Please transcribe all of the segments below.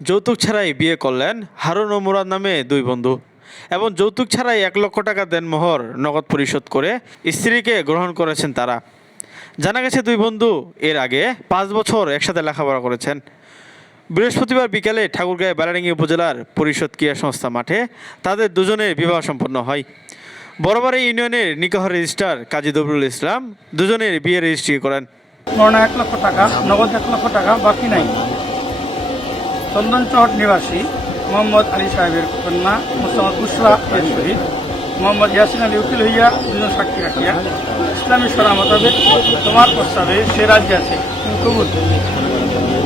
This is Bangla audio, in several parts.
যৌতুক ছাড়াই বিয়ে করলেন হারুন ও মুরাদ নামে দুই বন্ধু এবং যৌতুক ছাড়াই এক লক্ষ টাকা দেনমোহর নগদ পরিশোধ করে স্ত্রীকে গ্রহণ করেছেন তারা। জানা গেছে দুই বন্ধু এর আগে পাঁচ বছর একসাথে লেখাপড়া করেছেন। বৃহস্পতিবার বিকেলে ঠাকুরগাঁও বেলাডাঙ্গি উপজেলার পরিষদ ক্রিয়া সংস্থা মাঠে তাদের দুজনের বিবাহ সম্পন্ন হয়। বরাবরে ইউনিয়নের নিকাহ রেজিস্ট্রার কাজী দবরুল ইসলাম দুজনের বিয়ে রেজিস্ট্রি করেন। এক লক্ষ টাকা, নগদ এক লক্ষ টাকা, বাকি নাই। চন্দন চহট নিবাসী মোহাম্মদ আলী সাহেবের কন্যা মোসাম্মদ বুসরা শহীদ। মোহাম্মদ ইয়াসিন আলী উকিল হইয়া দুজন সাক্ষী রাখিয়া ইসলামী সরা মোতাবেক তোমার প্রস্তাবে সে রাজ্যে আছে। কবুল।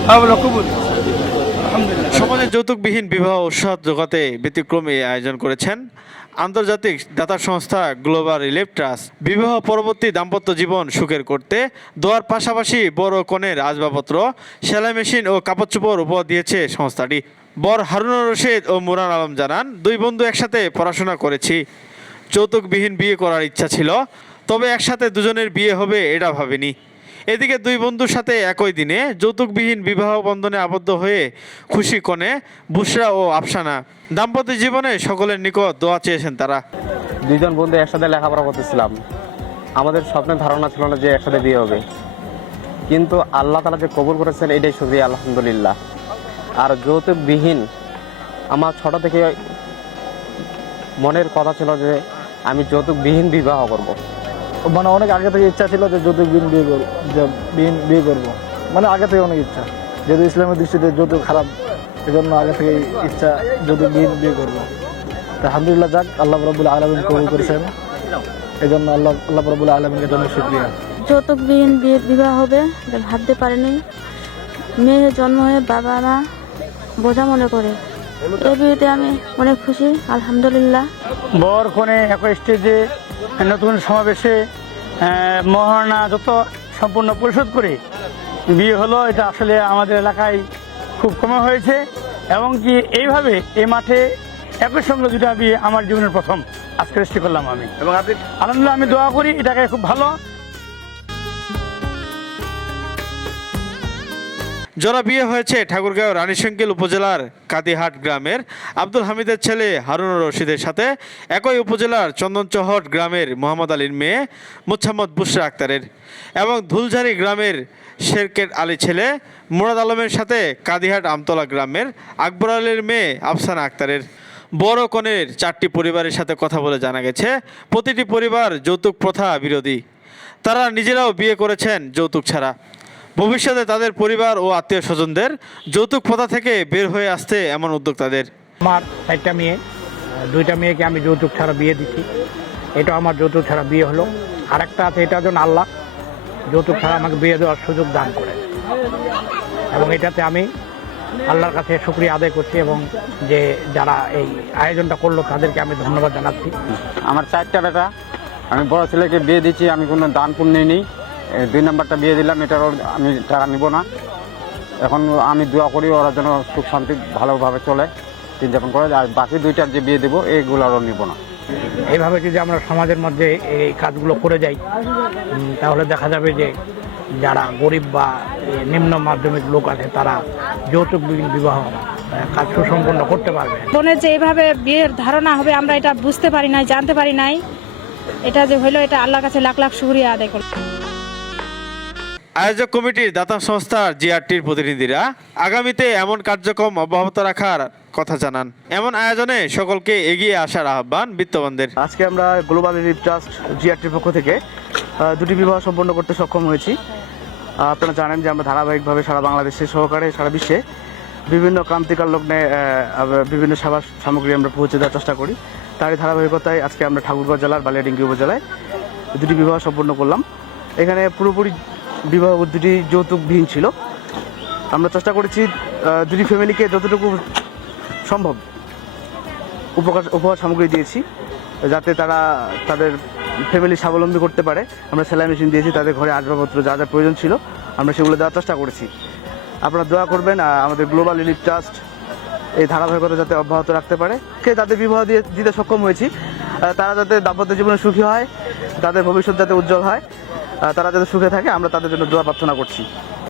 হ্যাঁ বলো কবুল। আলহামদুলিল্লাহ। সমাজে যৌতুকবিহীন বিবাহ উৎসাহ জগতে ব্যতিক্রমী আয়োজন করেছেন। আন্তর্জাতিক দাতা সংস্থা গ্লোবাল রিলিফ বিবাহ পরবর্তী দাম্পত্য জীবন সুখের করতে দোয়ার পাশাপাশি বড় কনের আসবাবপত্র, সেলাই মেশিন ও কাপড় চোপড় উপহার দিয়েছে সংস্থাটি। বর হারুনুর রশিদ ও মুরান আলম জানান, দুই বন্ধু একসাথে পড়াশোনা করেছি। যৌতুকবিহীন বিয়ে করার ইচ্ছা ছিল, তবে একসাথে দুজনের বিয়ে হবে এটা ভাবিনি। এদিকে দুই বন্ধুর সাথে একই দিনে যৌতুকবিহীন বিবাহ বন্ধনে আবদ্ধ হয়ে খুশি কনে বুসরা ও আফসানা। দাম্পত্য জীবনে সকলের নিকট দোয়া চেয়েছেন তারা। দুইজন বন্ধু একসাথে লেখাপড়া করতেছিলাম। আমাদের স্বপ্নের ধারণা ছিল না যে একসাথে বিয়ে হবে। কিন্তু আল্লাহ তালা যে কবুল করেছেন, এটাই শুক্রিয়া আলহামদুলিল্লাহ। আর যৌতুকবিহীন, আমার ছোট থেকে মনের কথা ছিল যে আমি যৌতুকবিহীন বিবাহ করব। মানে অনেক আগে থেকে ইচ্ছা ছিল যে যৌতুক বিন বিয়ে করব যে বিন বিয়ে করব। মানে আগে থেকে অনেক ইচ্ছা। যেহেতু ইসলামের দৃষ্টিতে যৌতুক খারাপ এজন্য আগে থেকে ইচ্ছা যৌতুক বিন বিয়ে করব। তো আলহামদুলিল্লাহ যাক আল্লাহ রবুল আলমিন কবুল করেছেন। এই জন্য আল্লাহ আল্লাহ রবুল আলমিনের জন্য শুক্রিয়া। যৌতুকবিহীন বিয়ে বিবাহ হবে এটা ভাবতে পারেনি। মেয়ে জন্ম হয়ে বাবা মা বোঝা মনে করে। এই বিয়েতে আমি অনেক খুশি আলহামদুলিল্লাহ। বর কোণে এক স্টেজে নতুন সমাবেশে মহারণা যত সম্পূর্ণ পরিশোধ করে বিয়ে হলো এটা আসলে আমাদের এলাকায় খুব কমে হয়েছে। এবং কি এইভাবে এই মাঠে একই সঙ্গে দুটা বিয়ে আমার জীবনের প্রথম। আজকে সৃষ্টি করলাম আমি। এবং আপনি আলহামদুলিল্লাহ আমি দোয়া করি এটাকে খুব ভালো জরা বিয়ে হয়েছে ঠাকুরগাঁও রানীশঙ্কেল উপজেলার কাদিহাট গ্রামের, আব্দুল হামিদের ছেলে হারুন রশিদের সাথে একই উপজেলার চন্দনচহট গ্রামের মোহাম্মদ আলীর মেয়ে মুচ্ছাম্মদ বুসরা আক্তারের এবং ধুলঝারি গ্রামের শেরকেট আলী ছেলে মুরাদ আলমের সাথে কাদিহাট আমতলা গ্রামের আকবর আলীর মেয়ে আফসানা আক্তারের। বড় কনের চারটি পরিবারের সাথে কথা বলে জানা গেছে, প্রতিটি পরিবার যৌতুক প্রথা বিরোধী। তারা নিজেরাও বিয়ে করেছেন যৌতুক ছাড়া। ভবিষ্যতে তাদের পরিবার ও আত্মীয় স্বজনদের যৌতুক প্রথা থেকে বের হয়ে আসতে এমন উদ্যোগ তাদের। আমার চারটা মেয়ে দুইটা মেয়েকে আমি যৌতুক ছাড়া বিয়ে দিচ্ছি। এটা আমার যৌতুক ছাড়া বিয়ে হলো। আর একটা আছে এটা জন্য আল্লাহ যৌতুক ছাড়া আমাকে বিয়ে দেওয়ার সুযোগ দান করে এবং এটাতে আমি আল্লাহর কাছে শুক্রিয়া আদায় করছি এবং যে যারা এই আয়োজনটা করল তাদেরকে আমি ধন্যবাদ জানাচ্ছি। আমার চারটা বেটা আমি বড় ছেলেকে বিয়ে দিচ্ছি আমি কোনো দান পুণ্য নিই। দুই নাম্বারটা বিয়ে দিলাম এটার ওর আমি টাকা নিব না। এখন আমি দোয়া করি ওরা যেন সুখ শান্তি ভালোভাবে চলে দিন যাপন করে। আর বাকি দুইটার যে বিয়ে দেবো এইগুলো আরও নিব না। এইভাবে যদি আমরা সমাজের মধ্যে এই কাজগুলো করে যাই তাহলে দেখা যাবে যে যারা গরিব বা নিম্ন মাধ্যমিক লোক আছে তারা যৌতুক বিবাহ কাজ সুসম্পন্ন করতে পারবে। বোনের যে এইভাবে বিয়ের ধারণা হবে আমরা এটা বুঝতে পারি নাই জানতে পারি নাই। এটা যে হইল এটা আল্লাহর কাছে লাখ লাখ শুক্রিয়া আদায় করি আয়োজক কমিটির দাতা সংস্থা জিআরটির প্রতিনিধিরা আগামীতে এমন কার্যক্রম অব্যাহত রাখার কথা জানান। এমন আয়োজনে সকলকে এগিয়ে আসার আহ্বান বিত্তবানদের। আজকে আমরা গ্লোবাল রিলিফ ট্রাস্ট জিআরটির পক্ষ থেকে দুটি বিবাহ সম্পন্ন করতে সক্ষম হয়েছি। আপনারা জানেন যে আমরা ধারাবাহিকভাবে সারা বাংলাদেশে সহকারে, সারা বিশ্বে বিভিন্ন ক্রান্তিকার লগ্নে বিভিন্ন সেবা সামগ্রী আমরা পৌঁছে দেওয়ার চেষ্টা করি। তারই ধারাবাহিকতায় আজকে আমরা ঠাকুরগাঁও জেলার বালিয়াডিঙ্গি উপজেলায় দুটি বিবাহ সম্পন্ন করলাম। এখানে পুরোপুরি বিবাহ দুটি যৌতুকবিহীন ছিল। আমরা চেষ্টা করেছি দুটি ফ্যামিলিকে যতটুকু সম্ভব উপকার, উপহার সামগ্রী দিয়েছি, যাতে তারা তাদের ফ্যামিলি স্বাবলম্বী করতে পারে। আমরা সেলাই মেশিন দিয়েছি, তাদের ঘরে আসবাবপত্র যা যা প্রয়োজন ছিল, আমরা সেগুলো দেওয়ার চেষ্টা করেছি। আপনারা দোয়া করবেন আর আমাদের গ্লোবাল রিলিফ ট্রাস্ট এই ধারাবাহিকতা যাতে অব্যাহত রাখতে পারে। কে তাদের বিবাহ দিয়ে, দিতে সক্ষম হয়েছি তারা যাতে দাম্পত্য জীবনে সুখী হয়, তাদের ভবিষ্যৎ যাতে উজ্জ্বল হয় তারা যাতে সুখে থাকে আমরা তাদের জন্য দোয়া প্রার্থনা করছি।